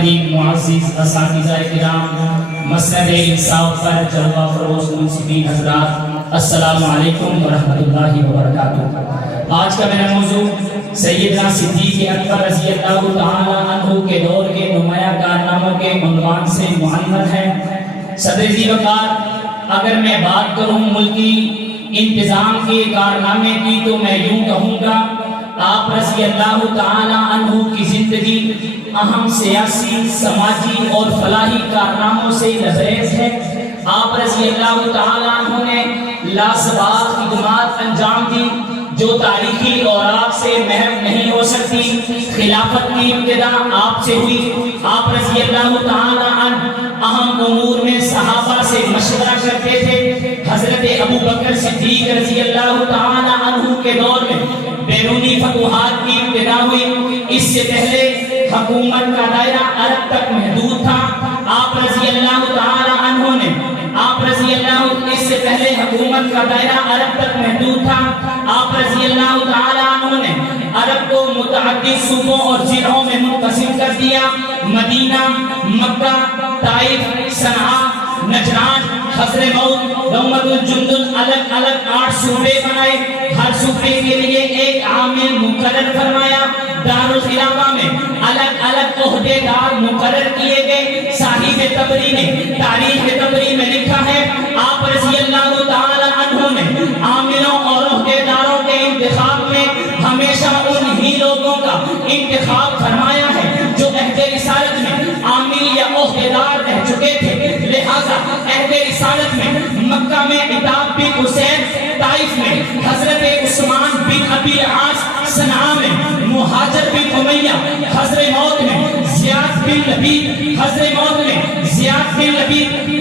کریم معزز اساتذہ کرام، مسند انصاف پر جلوہ فروز منصفین حضرات، السلام علیکم ورحمۃ اللہ وبرکاتہ۔ آج کا میرا موضوع سیدنا صدیق اکبر رضی اللہ تعالی عنہ کے دور کے نمایاں کارناموں کے عنوان سے معنون ہے۔ صدر ذی وقار، اگر میں بات کروں ملکی انتظام کے کارنامے کی تو میں یوں کہوں گا، آپ رضی اللہ تعالی عنہ کی زندگی اہم سیاسی، سماجی اور فلاحی کارناموں سے لبریز ہے۔ آپ رضی اللہ تعالی عنہ نے لاسباق خدمات انجام دی جو تاریخی اور آپ سے محو نہیں ہو سکتی۔ خلافت کی ابتدا آپ سے ہوئی۔ آپ رضی اللہ تعالی عنہ اہم امور میں صحابہ سے مشورہ کرتے تھے۔ حضرت ابو بکر صدیق رضی اللہ تعالی عنہ کے دور میں بیرونی فتوحات کی ابتدا ہوئی۔ اس سے پہلے حکومت کا دائرہ عرب تک محدود تھا۔ آپ رضی اللہ تعالی عنہ نے اس سے پہلے حکومت کا دائرہ عرب تک محدود تھا۔ آپ رضی اللہ تعالی عنہ نے عرب کو متعدد صوبوں اور ضلعوں میں منقسم کر دیا۔ مدینہ، مکہ، طائف، صنعاء، نجران، حضرموت، دومت الجندل، الگ الگ 8 صوبے بنائے۔ ہر صوبے کے لیے ایک عامل مقرر فرمایا۔ دارالخلافہ میں الگ الگ عہدے دار مقرر کیے گئے۔ صاحب طبری نے تاریخ طبری میں لکھا ہے، آپ رضی اللہ تعالی عنہ نے عاملوں اور عہدے داروں کے انتخاب میں ہمیشہ انہی لوگوں کا انتخاب فرمایا ہے جو عہد رسالت میں عامل یا عہدے دار رہ چکے تھے۔ لہذا عہد رسالت میں مکہ میں عتاب بن حسین، طائف میں حضرت عثمان بن ابی العاص، صنعاء میں مہاجر بن امیہ، حضرموت میں زیاد بن لبید،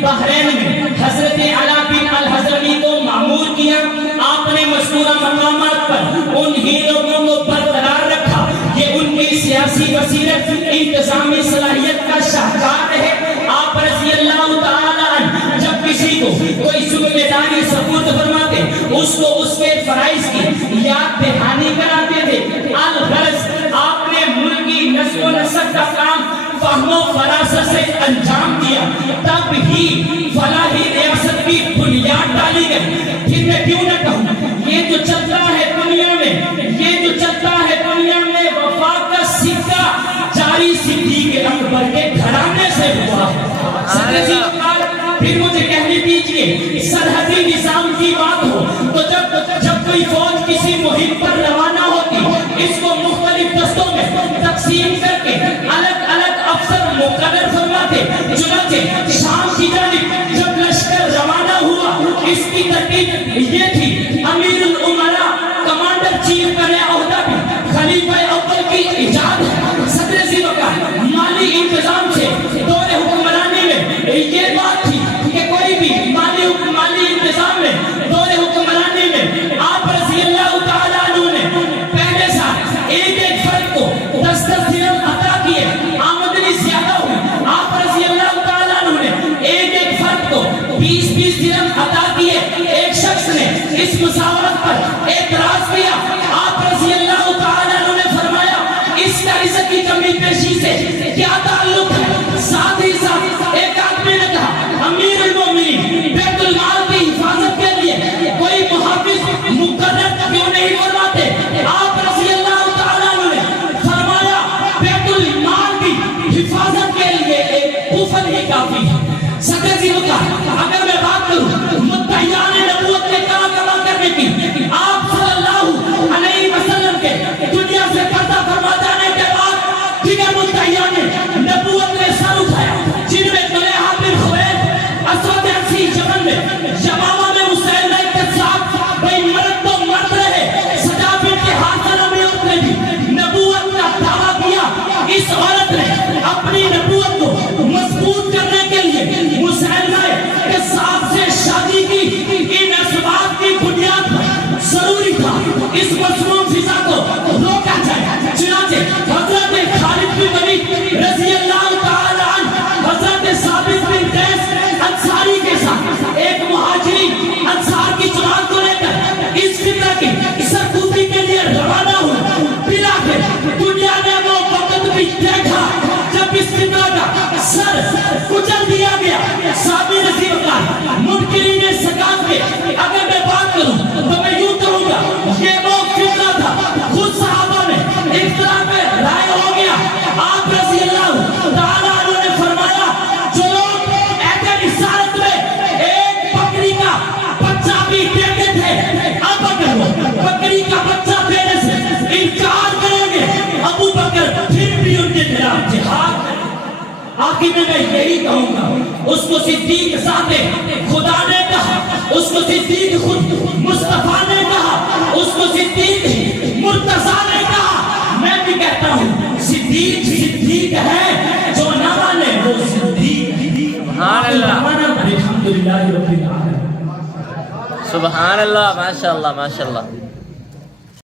بحرین میں حضرت علا بن الحضرمی کو معمور کیا۔ آپ نے مذکورہ مقامات پر انہی لوگوں کو برقرار رکھا، یہ ان کی سیاسی بصیرت، انتظامی صلاحیت کا شاہکار رہے۔ آپ رضی اللہ تعالی عنہ جب کسی کو کوئی ذمہ داری سپرد فرماتے، اس کو اس کے فرائض کی یاد دہانی کراتے تھے۔ الغرض آپ نے ملکی نظم و نسق کا کام فہم و فراست سے انجام دیا، تب ہی فلاحی ریاست کی بنیاد ڈالی گئی۔ پھر میں کیوں نہ کہوں، یہ جو چلتا ہے دنیا میں وفاق کا سکہ جاری صدیق اکبر کے گھرانے سے ہوا ہے۔ صدر ذی وقار، پھر مجھے کہنے دیجئے، سرحدی نظام کی بات ہو تو جب کوئی فوج کسی مہم پر روانہ ہوتی، اس کو مختلف دستوں میں تقسیم کر کے الگ الگ افسر مقرر فرماتے۔ چنانچہ شام کی جانب جب لشکر روانہ ہوا، اس کی ترتیب یہ تھی، امیر الامراء، کمانڈر چیف کا نیا عہدہ بھی خلیفہ اول کی ایجاد ہے۔ صدر ذی وقار، مالی انتظام سے دور حکمرانی میں یہ بات تھی کہ کوئی بھی مالی انتظام میں دور حکمرانی میں آپ رضی اللہ تعالی عنہ نے پہلے سال ایک فرد کو 10 درہم عطا کیے۔ آمدنی زیادہ ہوئی، آپ رضی اللہ تعالی عنہ نے ایک فرد کو 20 درہم عطا کیے۔ ایک شخص نے اس مساوات پر اعتراض کیا، آپ رضی اللہ تعالی عنہ نے فرمایا، اس کا رزق کی کمی پیشی سے کیا تعلق ہے؟ ساتھ ہی ساتھ ایک آدمی نے کہا، امیر المومنین بیت المال کی حفاظت کے لیے کوئی محافظ مقرر کیوں نہیں فرماتے؟ آپ رضی اللہ تعالی عنہ نے فرمایا، بیت المال کی حفاظت کے لیے ایک قفل ہی کافی ہے۔ صدر ذی وقار، اگر میں بات کروں مدعیان نبوت کے کما کرنے کی، آپ صلی اللہ علیہ وسلم کے دنیا سے پردہ فرما جانے کے بعد دیگر مدعیان نبوت نے سر اٹھایا، جن میں طلحہ بن خویلد، اسود عنسی یمن میں، یمامہ میں مسیلمہ کذاب، بھئی مرد تو مرد رہے، سجا بنت حارثہ نبوت نے بھی نبوت کا دعویٰ کیا۔ اس عورت نے اپنی نبوت کو مضبوط کرنے کے لیے مسیلمہ کذاب سے شادی کی۔ ان اسباب کی بنیاد پر ضروری آخر میں یہی کہوں گا، اس کو صدیق ذات خدا نے کہا، اس کو صدیق خود مصطفیٰ نے کہا، اس کو صدیق مرتضیٰ نے کہا، میں بھی کہتا ہوں صدیق صدیق ہے، جو نہ مانے وہ صدیق سبحان اللہ، الحمدللہ رب العالمین۔ سبحان اللہ، ماشاء اللہ ماشاء اللہ۔